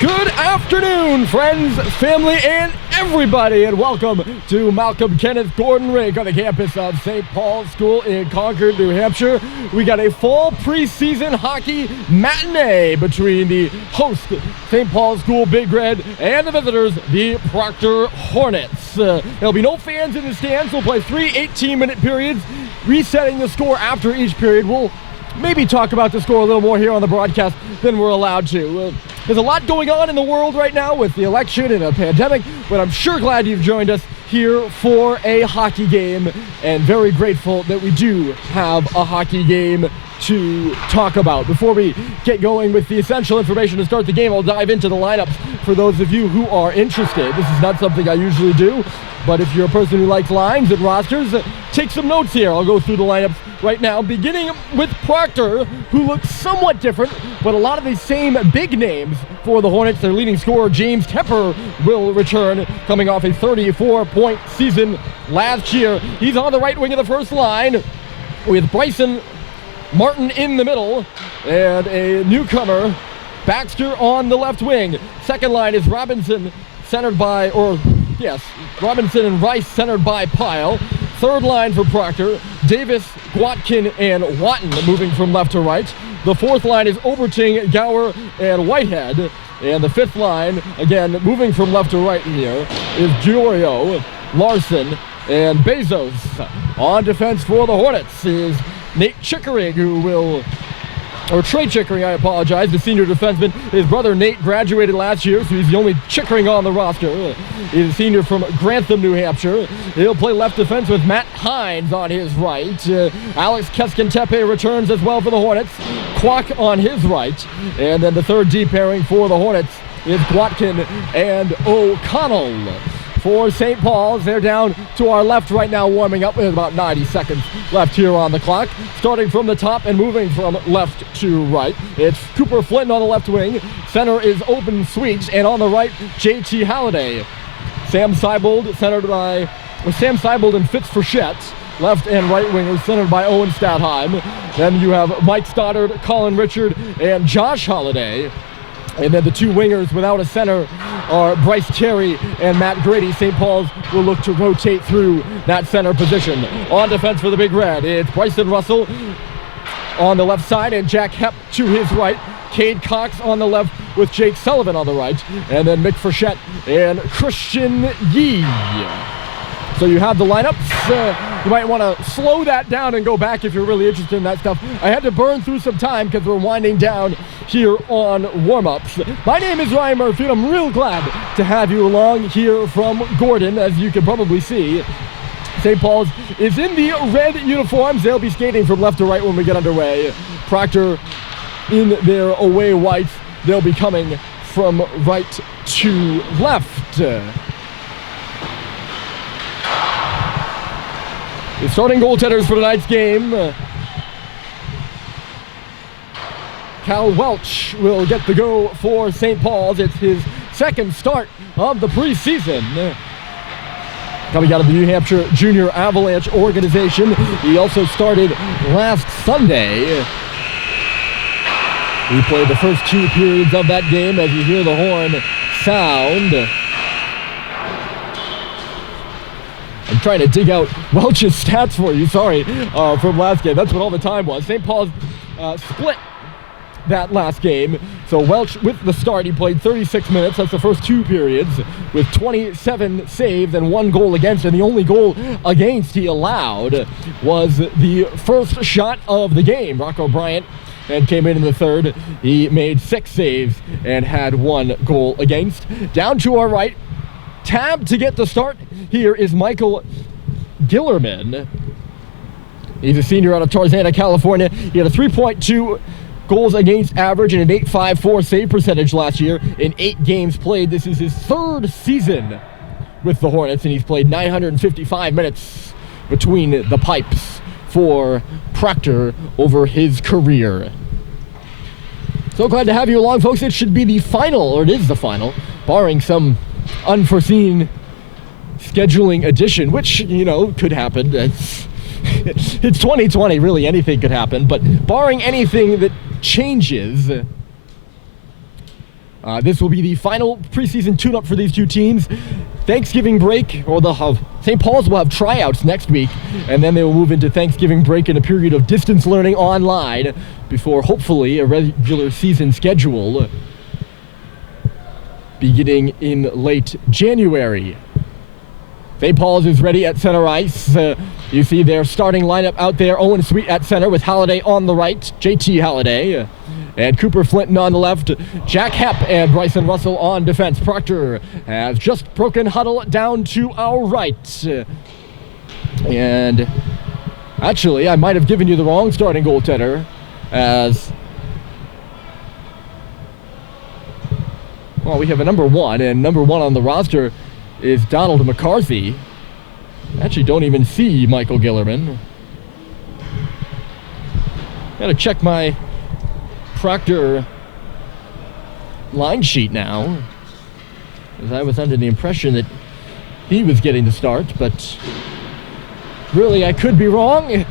Good afternoon, friends, family, and everybody, and welcome to Malcolm Kenneth Gordon Rink on the campus of St. Paul's School in Concord, New Hampshire. We got a fall preseason hockey matinee between the host, St. Paul's School Big Red, and the visitors, the Proctor Hornets. There'll be no fans in the stands. We'll play 3 18-minute periods, resetting the score after each period. We'll maybe talk about the score a little more here on the broadcast than we're allowed to. There's a lot going on in the world right now with the election and a pandemic, but I'm sure glad you've joined us here for a hockey game, and very grateful that we do have a hockey game to talk about. Before we get going with the essential information to start the game, I'll dive into the lineups for those of you who are interested. This is not something I usually do, but if you're a person who likes lines and rosters, take some notes here. I'll go through the lineups right now, beginning with Proctor, who looks somewhat different, but a lot of the same big names for the Hornets. Their leading scorer, James Tepper, will return, coming off a 34-point season last year. He's on the right wing of the first line, with Bryson Martin in the middle, and a newcomer, Baxter, on the left wing. Second line is Robinson and Rice centered by Pyle. Third line for Proctor, Davis, Gwatkin, and Watton moving from left to right. The fourth line is Oberting, Gower, and Whitehead. And the fifth line, again, moving from left to right here, is Giorio, Larson, and Bezos. On defense for the Hornets is Trey Chickering, I apologize, the senior defenseman. His brother Nate graduated last year, so he's the only Chickering on the roster. He's a senior from Grantham, New Hampshire. He'll play left defense with Matt Hines on his right. Alex Keskin-Tepe returns as well for the Hornets. Kwok on his right. And then the third D pairing for the Hornets is Gwatkin and O'Connell. For St. Paul's, they're down to our left right now, warming up with about 90 seconds left here on the clock. Starting from the top and moving from left to right, it's Cooper Flynn on the left wing. Center is Open Sweets, and on the right, JT Halliday. Sam Seibold and Fitz Frechette. Left and right wingers centered by Owen Stathheim. Then you have Mike Stoddard, Colin Richard, and Josh Holliday. And then the two wingers without a center are Bryce Terry and Matt Grady. St. Paul's will look to rotate through that center position. On defense for the Big Red, it's Bryson Russell on the left side and Jack Hepp to his right. Cade Cox on the left with Jake Sullivan on the right. And then Mick Frechette and Christian Yee. So you have the lineups. You might want to slow that down and go back if you're really interested in that stuff. I had to burn through some time because we're winding down here on warm-ups. My name is Ryan Murphy, and I'm real glad to have you along here from Gordon. As you can probably see, St. Paul's is in the red uniforms. They'll be skating from left to right when we get underway. Proctor in their away whites. They'll be coming from right to left. The starting goaltenders for tonight's game. Cal Welch will get the go for St. Paul's. It's his second start of the preseason. Coming out of the New Hampshire Junior Avalanche organization. He also started last Sunday. He played the first 2 periods of that game as you hear the horn sound. I'm trying to dig out Welch's stats for you, from last game. That's what all the time was. St. Paul's split that last game. So Welch, with the start, he played 36 minutes. That's the first 2 periods with 27 saves and 1 goal against. And the only goal against he allowed was the first shot of the game. Rocco Bryant and came in the third. He made 6 saves and had 1 goal against. Down to our right, tabbed to get the start here is Michael Gillerman. He's a senior out of Tarzana, California. He had a 3.2 goals against average and an .854 save percentage last year in 8 games played. This is his 3rd season with the Hornets, and he's played 955 minutes between the pipes for Proctor over his career. So glad to have you along, folks. It should be the final, or it is the final, barring some unforeseen scheduling addition, which, could happen. It's 2020, really, anything could happen, but barring anything that changes, This will be the final preseason tune-up for these two teams. Thanksgiving break, or St. Paul's will have tryouts next week, and then they will move into Thanksgiving break in a period of distance learning online before hopefully a regular season schedule beginning in late January. St. Paul's is ready at center ice. You see their starting lineup out there. Owen Sweet at center with Halliday on the right, JT Halliday. And Cooper Flinton on the left, Jack Hepp and Bryson Russell on defense. Proctor has just broken huddle down to our right. And actually, I might have given you the wrong starting goaltender, as well, we have a number one, and number one on the roster is Donald McCarthy. I actually don't even see Michael Gillerman. Gotta check my Proctor line sheet now, as I was under the impression that he was getting the start, but really I could be wrong.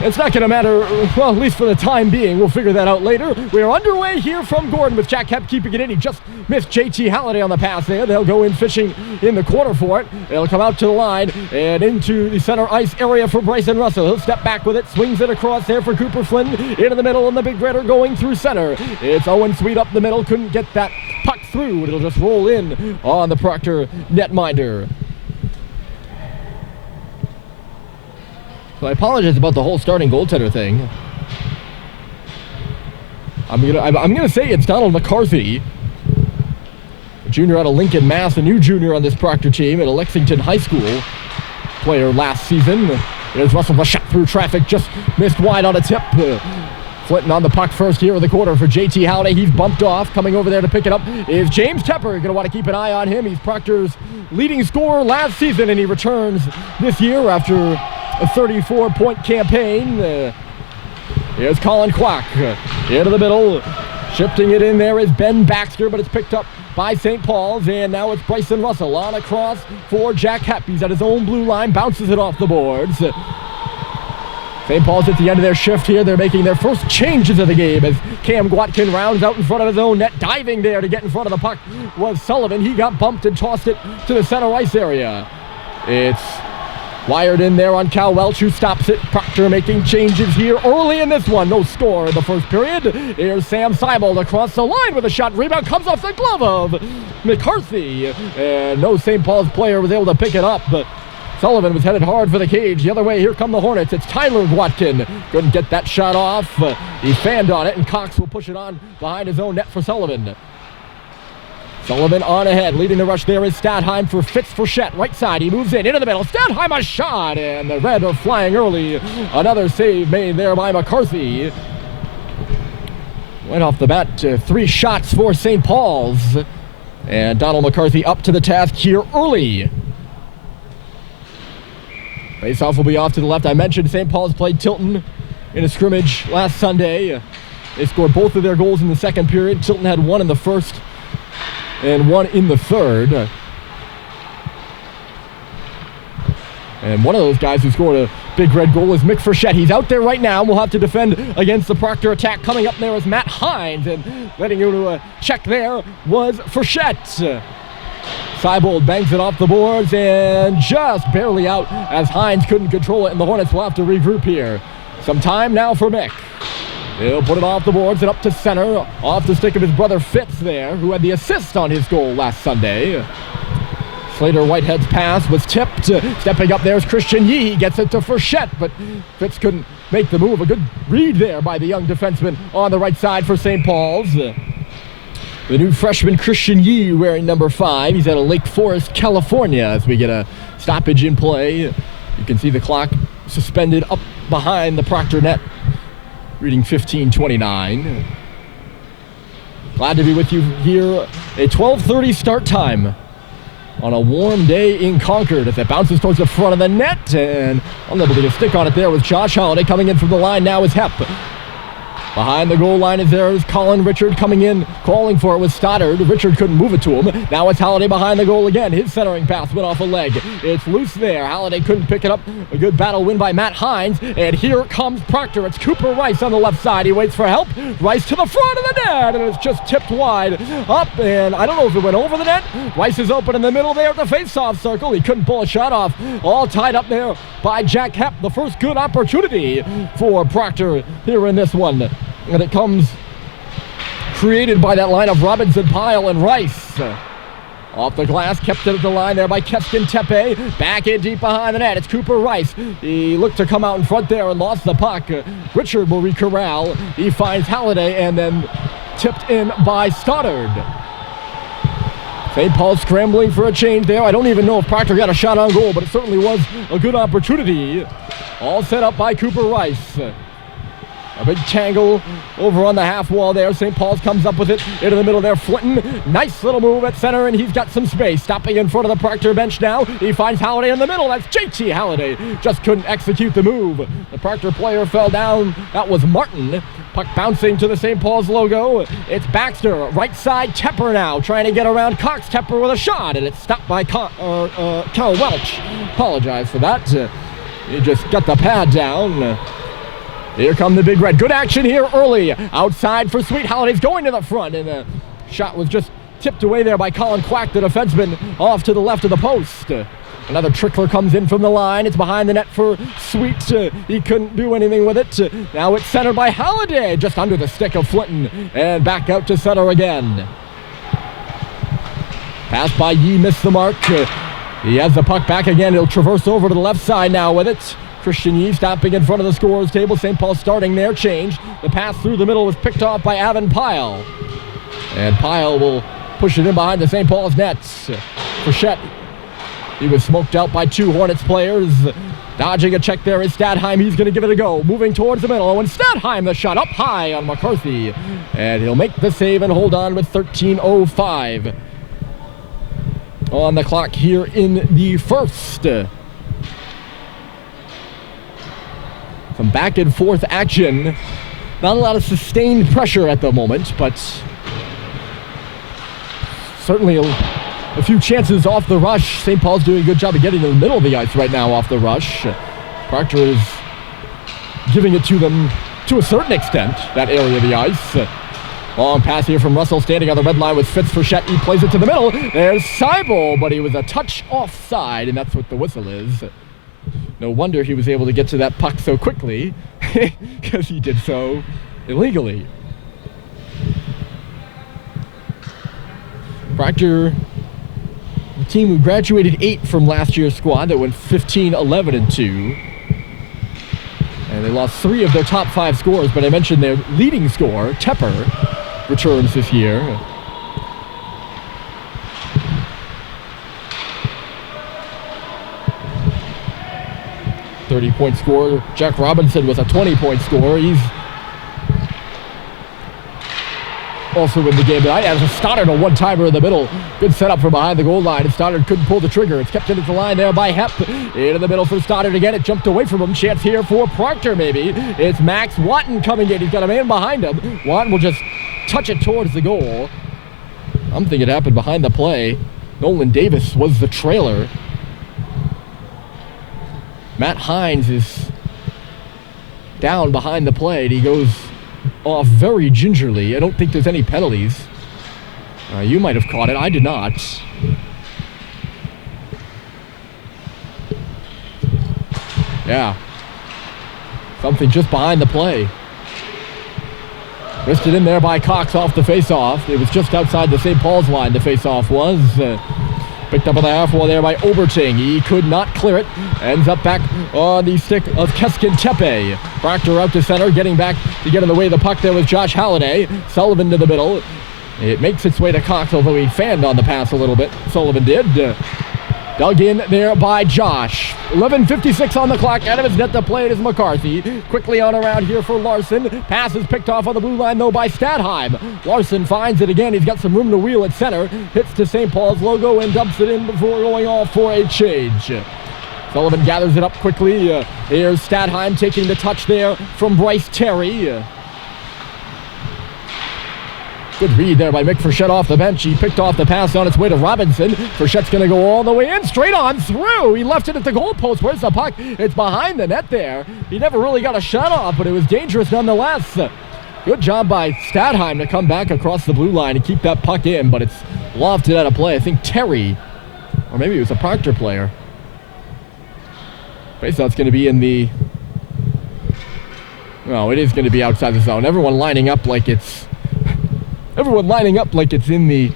It's not going to matter, well, at least for the time being. We'll figure that out later. We are underway here from Gordon with Jack Hepp keeping it in. He just missed JT Halliday on the pass there. They'll go in fishing in the corner for it. It'll come out to the line and into the center ice area for Bryson Russell. He'll step back with it, swings it across there for Cooper Flynn. Into the middle, and the Big Redder going through center. It's Owen Sweet up the middle. Couldn't get that puck through. It'll just roll in on the Proctor netminder. So I apologize about the whole starting goaltender thing. I'm gonna say it's Donald McCarthy, a junior out of Lincoln, Mass, a new junior on this Proctor team, and a Lexington High School player last season. There's Russell, a shot through traffic, just missed wide on a tip. Flinton on the puck first here in the quarter for JT Halliday. He's bumped off. Coming over there to pick it up is James Tepper. You're going to want to keep an eye on him. He's Proctor's leading scorer last season, and he returns this year after a 34-point campaign. Here's Colin Quack into the middle. Shifting it in there is Ben Baxter, but it's picked up by St. Paul's, and now it's Bryson Russell on across for Jack Hepp. He's at his own blue line, bounces it off the boards. St. Paul's at the end of their shift here. They're making their first changes of the game as Cam Gwatkin rounds out in front of his own net. Diving there to get in front of the puck was Sullivan. He got bumped and tossed it to the center ice area. It's wired in there on Cal Welch, who stops it. Proctor making changes here early in this one. No score in the first period. Here's Sam Seibold across the line with a shot. Rebound comes off the glove of McCarthy. And no St. Paul's player was able to pick it up, but Sullivan was headed hard for the cage. The other way, here come the Hornets. It's Tyler Gwatkin. Couldn't get that shot off. He fanned on it, and Cox will push it on behind his own net for Sullivan. Sullivan on ahead. Leading the rush there is Stadheim for Fitz Frechette. Right side, he moves in into the middle. Stadheim, a shot, and the Red are flying early. Another save made there by McCarthy. Went off the bat, 3 shots for St. Paul's. And Donald McCarthy up to the task here early. Face-off will be off to the left. I mentioned St. Paul's played Tilton in a scrimmage last Sunday. They scored both of their goals in the second period. Tilton had 1 in the first and 1 in the third. And one of those guys who scored a big red goal is Mick Frechette. He's out there right now. We'll have to defend against the Proctor attack. Coming up there is Matt Hines, and letting you to check there was Frechette. Seibold bangs it off the boards and just barely out as Hines couldn't control it, and the Hornets will have to regroup here. Some time now for Mick. He'll put it off the boards and up to center, off the stick of his brother Fitz there, who had the assist on his goal last Sunday. Slater Whitehead's pass was tipped. Stepping up there is Christian Yee. He gets it to Frechette, but Fitz couldn't make the move. A good read there by the young defenseman on the right side for St. Paul's. The new freshman Christian Yee wearing number 5. He's out of Lake Forest, California, as we get a stoppage in play. You can see the clock suspended up behind the Proctor net, reading 15:29. Glad to be with you here. A 12:30 start time on a warm day in Concord as it bounces towards the front of the net, and unable to get a stick on it there with Josh Halliday. Coming in from the line now is Hepp. Behind the goal line is there is Colin Richard coming in, calling for it with Stoddard. Richard couldn't move it to him. Now it's Halliday behind the goal again. His centering pass went off a leg. It's loose there. Halliday couldn't pick it up. A good battle win by Matt Hines. And here comes Proctor. It's Cooper Rice on the left side. He waits for help. Rice to the front of the net. And it's just tipped wide up. And I don't know if it went over the net. Rice is open in the middle there at the face-off circle. He couldn't pull a shot off. All tied up there by Jack Hepp. The first good opportunity for Proctor here in this one. And it comes created by that line of Robinson, Pyle, and Rice. Off the glass, kept it at the line there by Keskin Tepe. Back in deep behind the net. It's Cooper Rice. He looked to come out in front there and lost the puck. Richard will re-corral. He finds Halliday and then tipped in by Stoddard. St. Paul scrambling for a change there. I don't even know if Proctor got a shot on goal, but it certainly was a good opportunity. All set up by Cooper Rice. A big tangle over on the half wall there. St. Paul's comes up with it into the middle there. Flinton, nice little move at center, and he's got some space. Stopping in front of the Proctor bench now. He finds Halliday in the middle. That's JT Halliday. Just couldn't execute the move. The Proctor player fell down. That was Martin. Puck bouncing to the St. Paul's logo. It's Baxter. Right side, Tepper now. Trying to get around Cox. Tepper with a shot, and it's stopped by Cal Welch. Apologize for that. He just got the pad down. Here come the Big Red. Good action here early. Outside for Sweet. Halliday's going to the front, and the shot was just tipped away there by Colin Quack, the defenseman, off to the left of the post. Another trickler comes in from the line. It's behind the net for Sweet. He couldn't do anything with it. Now it's centered by Halliday, just under the stick of Flinton, and back out to center again. Pass by Yee, missed the mark. He has the puck back again. He'll traverse over to the left side now with it. Christian Yee stopping in front of the scorer's table. St. Paul starting their change. The pass through the middle was picked off by Avon Pyle. And Pyle will push it in behind the St. Paul's nets. Frechette, he was smoked out by two Hornets players. Dodging a check there is Stadheim. He's going to give it a go. Moving towards the middle. And Stadheim, the shot up high on McCarthy. And he'll make the save and hold on with 13:05 on the clock here in the first. Some back and forth action. Not a lot of sustained pressure at the moment, but certainly a few chances off the rush. St. Paul's doing a good job of getting in the middle of the ice right now off the rush. Proctor is giving it to them to a certain extent, that area of the ice. Long pass here from Russell, standing on the red line with Fitz Frechette. He plays it to the middle. There's Seibel, but he was a touch offside, and that's what the whistle is. No wonder he was able to get to that puck so quickly, because he did so illegally. Proctor, the team who graduated 8 from last year's squad that went 15-11-2. And they lost 3 of their top 5 scorers, but I mentioned their leading scorer, Tepper, returns this year. 30-point scorer. Jack Robinson was a 20-point scorer. He's also in the game tonight. As a Stoddard, a one-timer in the middle. Good setup from behind the goal line, and Stoddard couldn't pull the trigger. It's kept into the line there by Hepp. Into the middle for Stoddard again. It jumped away from him. Chance here for Proctor, maybe. It's Max Watton coming in. He's got a man behind him. Watton will just touch it towards the goal. I'm thinking it happened behind the play. Nolan Davis was the trailer. Matt Hines is down behind the play, and he goes off very gingerly. I don't think there's any penalties. You might have caught it. I did not. Yeah. Something just behind the play. Wristed in there by Cox off the face-off. It was just outside the St. Paul's line, the face-off was. Picked up on the half wall there by Oberting. He could not clear it. Ends up back on the stick of Keskin Tepe. Proctor out to center, getting back to get in the way of the puck there was Josh Halliday. Sullivan to the middle. It makes its way to Cox, although he fanned on the pass a little bit. Sullivan did. Dug in there by Josh. 11:56 on the clock. Out of his net to play it is McCarthy. Quickly on around here for Larson. Pass is picked off on the blue line though by Stadheim. Larson finds it again. He's got some room to wheel at center. Hits to St. Paul's logo and dumps it in before going off for a change. Sullivan gathers it up quickly. Here's Stadheim taking the touch there from Bryce Terry. Good read there by Mick Frechette off the bench. He picked off the pass on its way to Robinson. Frechette's going to go all the way in, straight on through. He left it at the goalpost. Where's the puck? It's behind the net there. He never really got a shot off, but it was dangerous nonetheless. Good job by Stadheim to come back across the blue line and keep that puck in, but it's lofted out of play. I think Terry, or maybe it was a Proctor player. Faceoff's going to be in the... No, it is going to be outside the zone. Everyone lining up like it's in the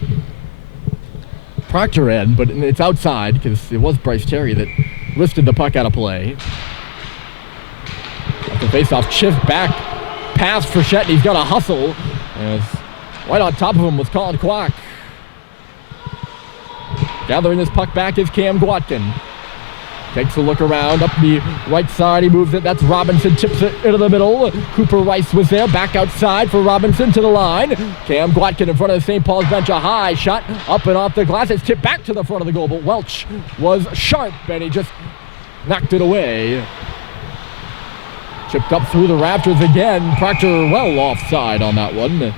Proctor end, but it's outside because it was Bryce Terry that wristed the puck out of play. Off the faceoff, Chiff back, pass Frechette, and he's got a hustle. As right on top of him was Colin Kwok. Gathering this puck back is Cam Gwatkin. Takes a look around, up the right side, he moves it, that's Robinson, tips it into the middle. Cooper Rice was there, back outside for Robinson to the line. Cam Gwatkin in front of the St. Paul's bench, a high shot, up and off the glass, it's tipped back to the front of the goal, but Welch was sharp, and he just knocked it away. Chipped up through the rafters again, Proctor well offside on that one.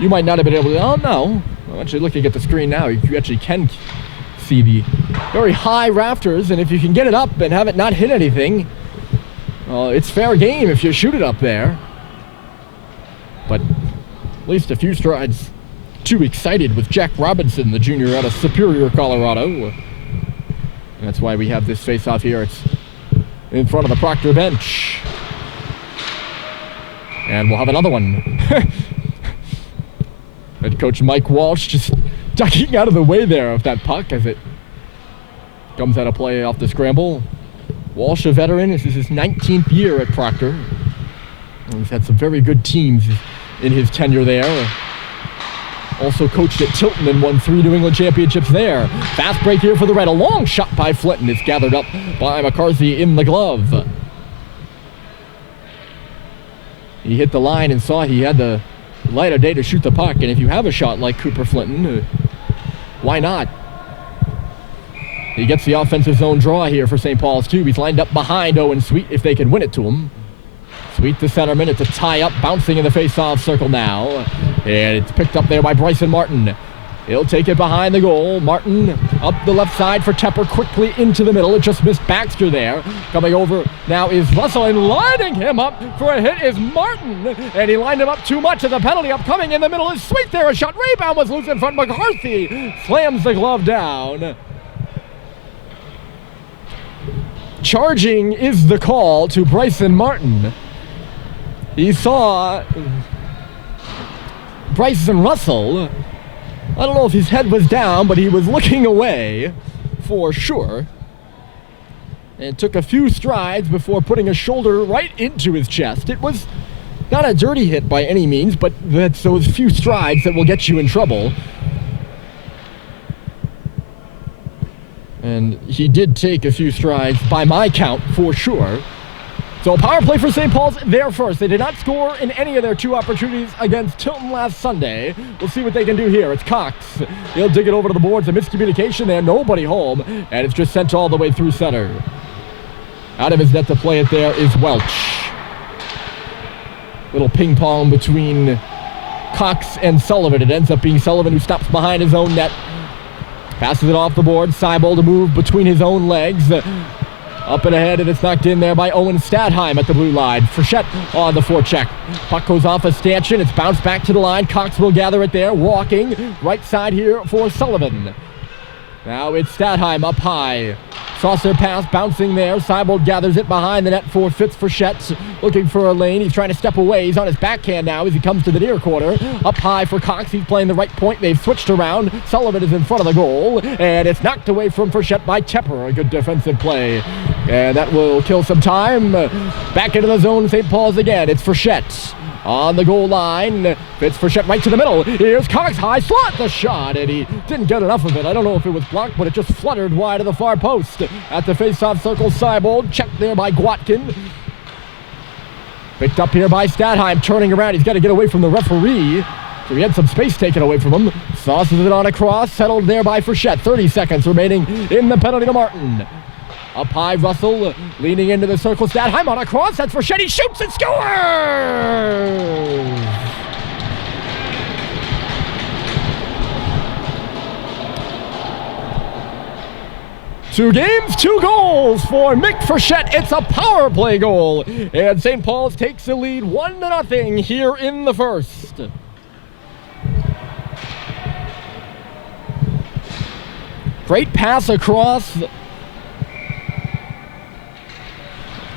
You might not have been able to, oh no, I'm actually looking at the screen now, you actually can see the very high rafters, and if you can get it up and have it not hit anything, it's fair game if you shoot it up there. But at least a few strides too excited with Jack Robinson, the junior out of Superior, Colorado. And that's why we have this face-off here. It's in front of the Proctor bench. And we'll have another one. Head coach Mike Walsh just ducking out of the way there of that puck as it comes out of play off the scramble. Walsh, a veteran. This is his 19th year at Proctor. He's had some very good teams in his tenure there. Also coached at Tilton and won 3 New England championships there. Fast break here for the Red. A long shot by Flinton. It's gathered up by McCarthy in the glove. He hit the line and saw he had the light of day to shoot the puck. And if you have a shot like Cooper Flinton, why not? He gets the offensive zone draw here for St. Paul's too. He's lined up behind Owen Sweet if they can win it to him. Sweet the centerman. It's a tie-up, bouncing in the face-off circle now. And it's picked up there by Bryson Martin. He'll take it behind the goal. Martin up the left side for Tepper, quickly into the middle. It just missed Baxter there. Coming over now is Russell, and lining him up for a hit is Martin. And he lined him up too much, and the penalty upcoming in the middle is Sweet there. A shot, rebound was loose in front. McCarthy slams the glove down. Charging is the call to Bryson Martin. He saw Bryson Russell. I don't know if his head was down, but he was looking away for sure. And took a few strides before putting a shoulder right into his chest. It was not a dirty hit by any means, but that's those few strides that will get you in trouble. And he did take a few strides by my count for sure. So power play for St. Paul's there first. They did not score in any of their 2 opportunities against Tilton last Sunday. We'll see what they can do here. It's Cox. He'll dig it over to the boards. A miscommunication there. Nobody home. And it's just sent all the way through center. Out of his net to play it there is Welch. Little ping pong between Cox and Sullivan. It ends up being Sullivan who stops behind his own net. Passes it off the board. Seibel to move between his own legs. Up and ahead, and it's knocked in there by Owen Stadheim at the blue line. Frechette on the forecheck. Puck goes off a stanchion. It's bounced back to the line. Cox will gather it there. Walking right side here for Sullivan. Now it's Stadheim up high. Saucer pass bouncing there. Seibel gathers it behind the net for Frechette. Looking for a lane. He's trying to step away. He's on his backhand now as he comes to the near corner. Up high for Cox. He's playing the right point. They've switched around. Sullivan is in front of the goal. And it's knocked away from Frechette by Tepper. A good defensive play. And that will kill some time. Back into the zone, St. Paul's again. It's Frechette on the goal line. Fits Frechette right to the middle. Here's Cox, high slot, the shot, and he didn't get enough of it. I don't know if it was blocked, but it just fluttered wide of the far post. At the face-off circle, Seibel, checked there by Gwatkin. Picked up here by Stadheim, turning around. He's got to get away from the referee. So he had some space taken away from him. Sauces it on across, settled there by Frechette. 30 seconds remaining in the penalty to Martin. Up high, Russell leaning into the circle. Stadheim on a cross. That's Frechette. He shoots and scores! 2 games, 2 goals for Mick Frechette. It's a power play goal. And St. Paul's takes the lead 1-0 here in the first. Great pass across.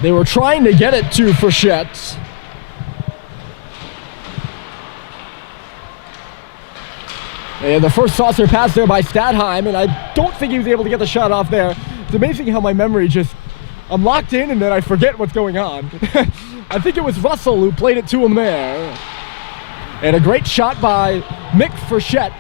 They were trying to get it to Frechette. And the first saucer pass there by Stadheim, and I don't think he was able to get the shot off there. It's amazing how my memory I'm locked in and then I forget what's going on. I think it was Russell who played it to him there. And a great shot by Mick Frechette.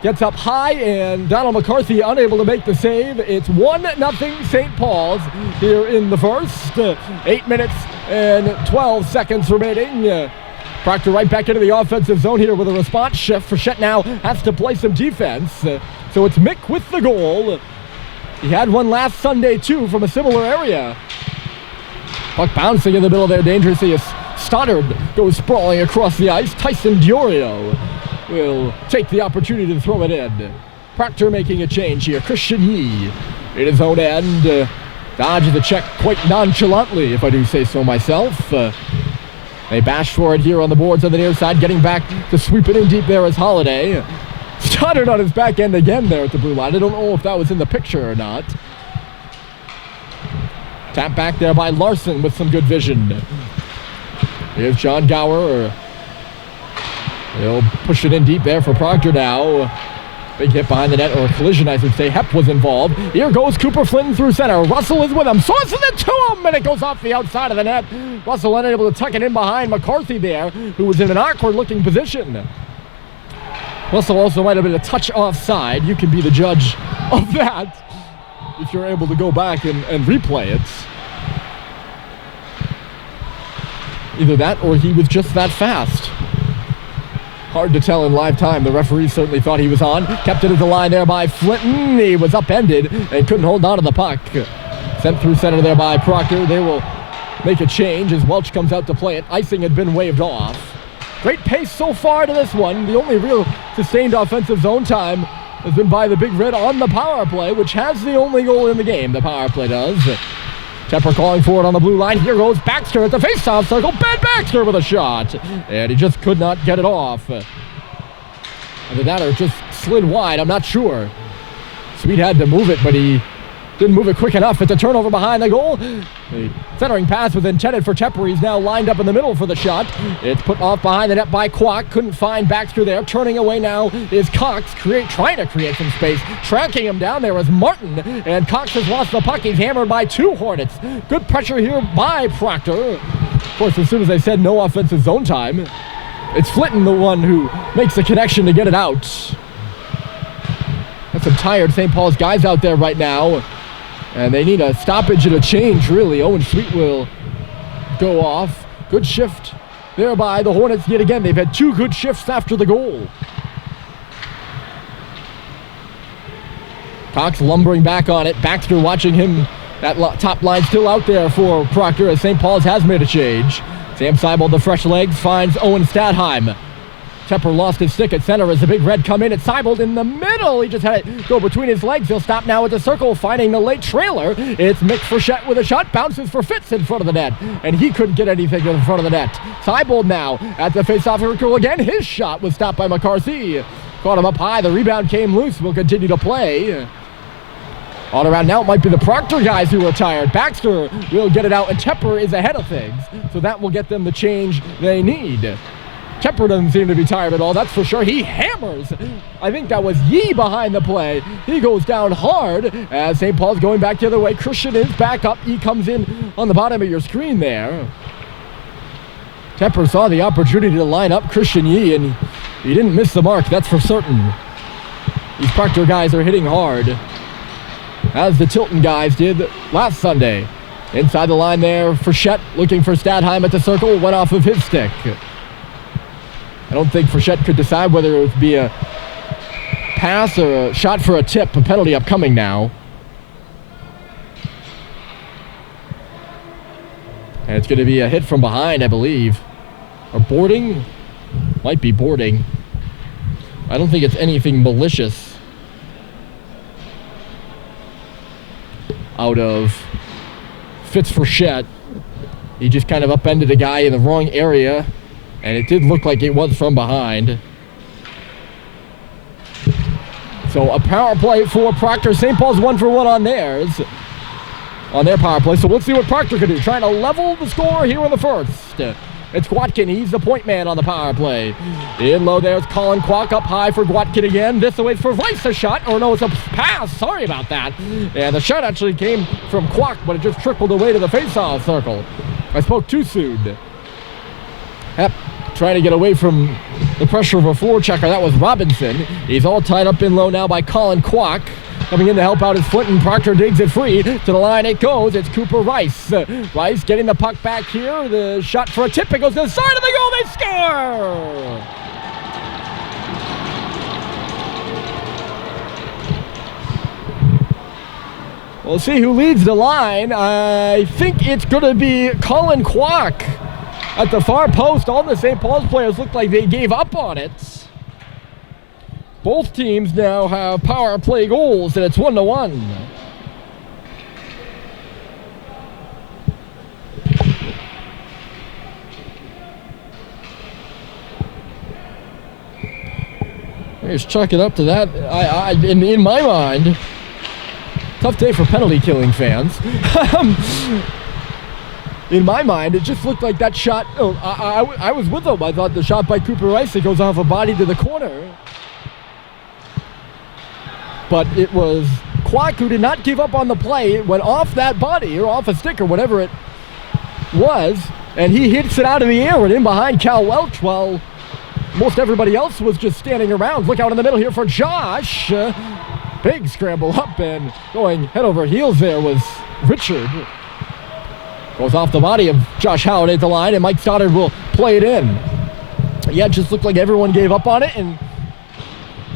Gets up high, and Donald McCarthy unable to make the save. It's 1-0 St. Paul's here in the first. 8 minutes and 12 seconds remaining. Proctor right back into the offensive zone here with a response shift. Frechette now has to play some defense. So it's Mick with the goal. He had one last Sunday, too, from a similar area. Puck bouncing in the middle there dangerously as Stoddard goes sprawling across the ice. Tyson Diorio will take the opportunity to throw it in. Proctor making a change here. Christian Yee in his own end. Dodges the check quite nonchalantly, if I do say so myself. They bash for it here on the boards on the near side, getting back to sweep it in deep there as Holiday. Stoddard on his back end again there at the blue line. I don't know if that was in the picture or not. Tap back there by Larson with some good vision. Here's John Gower. He'll push it in deep there for Proctor now. Big hit behind the net, or a collision, I should say. Hep was involved. Here goes Cooper Flynn through center. Russell is with him. Sources it to him, and it goes off the outside of the net. Russell unable to tuck it in behind McCarthy there, who was in an awkward-looking position. Russell also might have been a touch offside. You can be the judge of that if you're able to go back and replay it. Either that, or he was just that fast. Hard to tell in live time. The referee certainly thought he was on. Kept it at the line there by Flinton. He was upended and couldn't hold on to the puck. Sent through center there by Proctor. They will make a change as Welch comes out to play it. Icing had been waved off. Great pace so far to this one. The only real sustained offensive zone time has been by the Big Red on the power play, which has the only goal in the game. The power play does. Tepper calling for it on the blue line. Here goes Baxter at the face-off circle. Ben Baxter with a shot. And he just could not get it off. Either that or it just slid wide. I'm not sure. Sweet had to move it, but he didn't move it quick enough. It's a turnover behind the goal. The centering pass was intended for Tepper. He's now lined up in the middle for the shot. It's put off behind the net by Kwok. Couldn't find Baxter there. Turning away now is Cox, trying to create some space. Tracking him down there is Martin, and Cox has lost the puck. He's hammered by 2 Hornets. Good pressure here by Proctor. Of course, as soon as I said no offensive zone time, it's Flinton the one who makes the connection to get it out. Got some tired St. Paul's guys out there right now. And they need a stoppage and a change, really. Owen Sweet will go off. Good shift there by the Hornets yet again. They've had 2 good shifts after the goal. Cox lumbering back on it. Baxter watching him. That top line still out there for Proctor as St. Paul's has made a change. Sam Seibold, the fresh legs, finds Owen Stadheim. Tepper lost his stick at center as the Big Red come in. It's Seibold in the middle. He just had it go between his legs. He'll stop now at the circle, finding the late trailer. It's Mick Frechette with a shot. Bounces for Fitz in front of the net. And he couldn't get anything in front of the net. Seibold now at the face-off circle again. His shot was stopped by McCarthy. Caught him up high. The rebound came loose. Will continue to play. All around now, it might be the Proctor guys who are tired. Baxter will get it out, and Tepper is ahead of things. So that will get them the change they need. Tepper doesn't seem to be tired at all, that's for sure. He hammers. I think that was Yee behind the play. He goes down hard as St. Paul's going back the other way. Christian is back up. He comes in on the bottom of your screen there. Tepper saw the opportunity to line up Christian Yee, and he didn't miss the mark, that's for certain. These Proctor guys are hitting hard, as the Tilton guys did last Sunday. Inside the line there, Frechette looking for Stadheim at the circle. Went off of his stick. I don't think Frechette could decide whether it would be a pass or a shot for a tip. A penalty upcoming now. And it's going to be a hit from behind, I believe. Or boarding? Might be boarding. I don't think it's anything malicious. out of Fitzfrechette. He just kind of upended a guy in the wrong area, and it did look like it was from behind. So a power play for Proctor. St. Paul's 1 for 1 on theirs, on their power play. So let's see what Proctor can do. Trying to level the score here in the first. It's Gwatkin. He's the point man on the power play. In low, there's Colin Kwok up high for Gwatkin again. This awaits for Rice a shot. Oh no, it's a pass. Sorry about that. And the shot actually came from Kwok, but it just trickled away to the face-off circle. I spoke too soon. Yep. Trying to get away from the pressure of a forechecker. That was Robinson. He's all tied up in low now by Colin Kwok. Coming in to help out his foot, and Proctor digs it free. To the line it goes. It's Cooper Rice. Rice getting the puck back here. The shot for a tip. It goes to the side of the goal. They score! We'll see who leads the line. I think it's going to be Colin Kwok. At the far post, all the St. Paul's players look like they gave up on it. Both teams now have power play goals, and it's 1-1. Just chuck it up to that. In my mind, tough day for penalty killing fans. In my mind, it just looked like that shot. Oh, I was with them. I thought the shot by Cooper Rice, it goes off a body to the corner. But it was Kwok who did not give up on the play. It went off that body, or off a stick, or whatever it was, and he hits it out of the air and in behind Cal Welch, while most everybody else was just standing around. Look out in the middle here for Josh. Big scramble up, and going head over heels there was Richard. Goes off the body of Josh Howard at the line, and Mike Stoddard will play it in. Yeah, it just looked like everyone gave up on it, and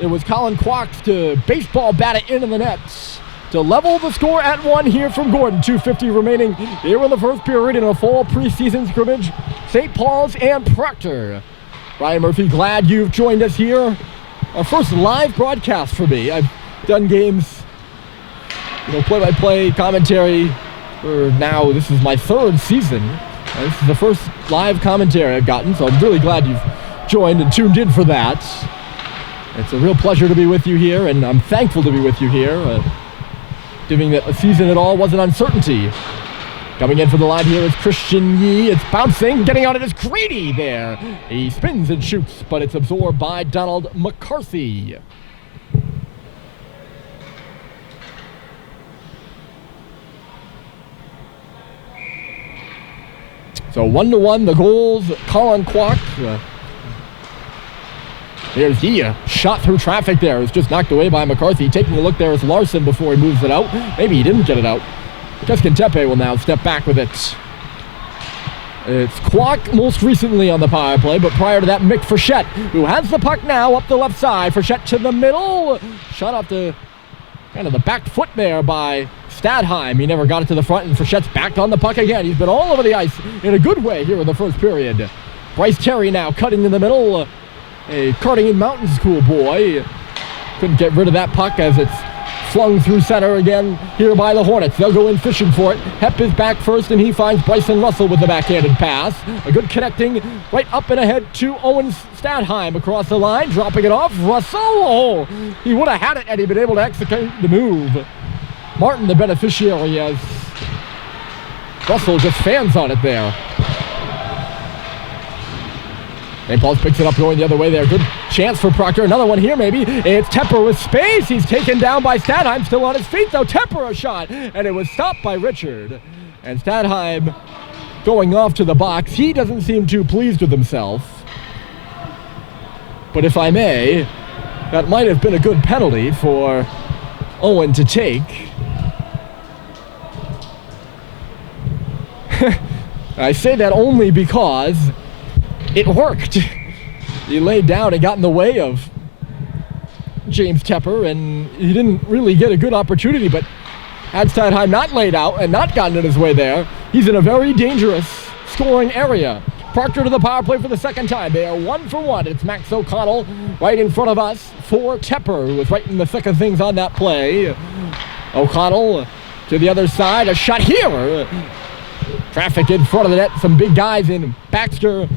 it was Colin Kwok to baseball bat it into the nets to level the score at 1 here from Gordon. 2:50 remaining here in the first period in a fall preseason scrimmage. St. Paul's and Proctor. Ryan Murphy, glad you've joined us here. Our first live broadcast for me. I've done games, play-by-play commentary for now. This is my 3rd season. This is the first live commentary I've gotten, so I'm really glad you've joined and tuned in for that. It's a real pleasure to be with you here, and I'm thankful to be with you here, given that a season at all was an uncertainty. Coming in for the line here is Christian Yee. It's bouncing, getting on it is Grady there. He spins and shoots, but it's absorbed by Donald McCarthy. So 1-1, the goals, Colin Kwok. There's Yee, shot through traffic there. It was just knocked away by McCarthy. Taking a look there is Larson before he moves it out. Maybe he didn't get it out. Keskin Tepe will now step back with it. It's Kwok most recently on the power play, but prior to that, Mick Frechette, who has the puck now up the left side. Frechette to the middle. Shot off the kind of the back foot there by Stadheim. He never got it to the front, and Frechette's back on the puck again. He's been all over the ice in a good way here in the first period. Bryce Terry now cutting in the middle. A Cardigan Mountain School boy. Couldn't get rid of that puck as it's flung through center again here by the Hornets. They'll go in fishing for it. Hepp is back first, and he finds Bryson Russell with the backhanded pass. A good connecting right up and ahead to Owen Stadheim across the line, dropping it off. Russell, oh, he would have had it had he been able to execute the move. Martin, the beneficiary, as Russell just fans on it there. St. Paul's picks it up going the other way there. Good chance for Proctor. Another one here maybe. It's Tepper with space. He's taken down by Stadheim. Still on his feet though. Tepper a shot. And it was stopped by Richard. And Stadheim going off to the box. He doesn't seem too pleased with himself. But if I may, that might have been a good penalty for Owen to take. I say that only because it worked. He laid down and got in the way of James Tepper, and he didn't really get a good opportunity, but had Stadheim not laid out and not gotten in his way there, he's in a very dangerous scoring area. Proctor to the power play for the second time. They are 1 for 1. It's Max O'Connell right in front of us for Tepper, who was right in the thick of things on that play. O'Connell to the other side. A shot here. Traffic in front of the net. Some big guys in Baxter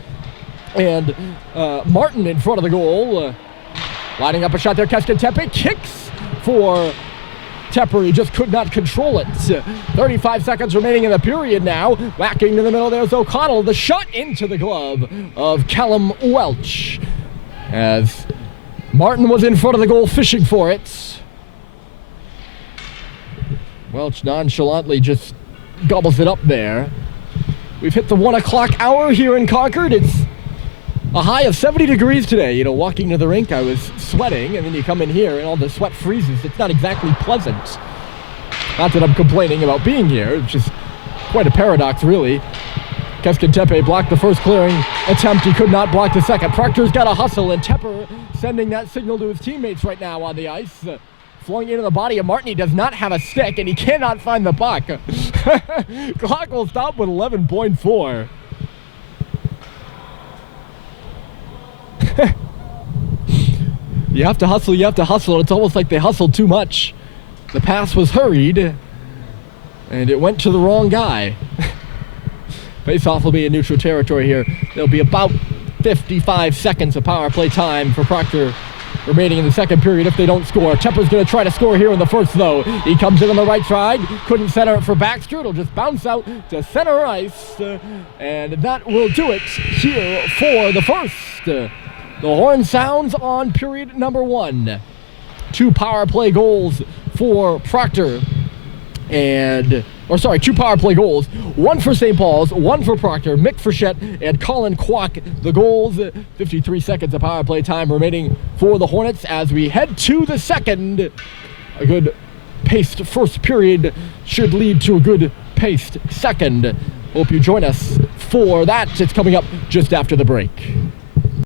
and Martin in front of the goal. Lining up a shot there. Tepe kicks for Tepper. He just could not control it. 35 seconds remaining in the period now. Whacking to the middle, there's O'Connell. The shot into the glove of Callum Welch, as Martin was in front of the goal fishing for it. Welch nonchalantly just gobbles it up there. We've hit the 1 o'clock hour here in Concord. It's a high of 70 degrees today. You know, walking to the rink, I was sweating, and then you come in here and all the sweat freezes. It's not exactly pleasant. Not that I'm complaining about being here. It's just quite a paradox, really. Tepe blocked the first clearing attempt. He could not block the second. Proctor's got a hustle, and Tepper sending that signal to his teammates right now on the ice. Flowing into the body of Martin. He does not have a stick, and he cannot find the puck. Clock will stop with 11.4. You have to hustle. It's almost like they hustled too much. The pass was hurried, and it went to the wrong guy. Face-off will be in neutral territory here. There'll be about 55 seconds of power play time for Proctor remaining in the second period if they don't score. Tepper's going to try to score here in the first, though. He comes in on the right side. Couldn't center it for Baxter. It'll just bounce out to center ice. And that will do it here for the first. The horn sounds on period number 1. 2 power play goals for Proctor. 2 power play goals. 1 for St. Paul's, 1 for Proctor. Mick Frechette and Colin Kwok, the goals. 53 seconds of power play time remaining for the Hornets as we head to the second. A good paced first period should lead to a good paced second. Hope you join us for that. It's coming up just after the break.